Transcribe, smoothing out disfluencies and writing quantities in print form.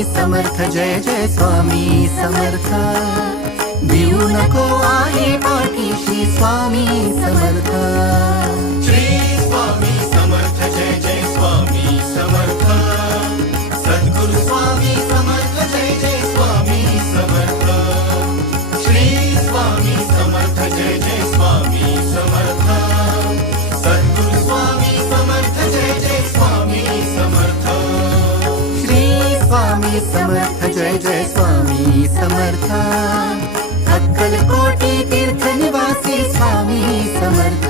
स्वामी समर्थ, जय जय स्वामी समर्थ। भिवू नको आहे पाठीशी स्वामी समर्थ। श्री स्वामी समर्थ, जय जय स्वामी समर्थ। सद्गुरु स्वामी समर्थ, जय जय स्वामी समर्थ। श्री स्वामी समर्थ, जय जय स्वामी समर्थ। सद्गुरु स्वामी समर्थ, जय जय स्वामी समर्थ। श्री स्वामी समर्थ, जय जय स्वामी समर्थ। अक्कलकोटी तीर्थ निवासी स्वामी समर्थ।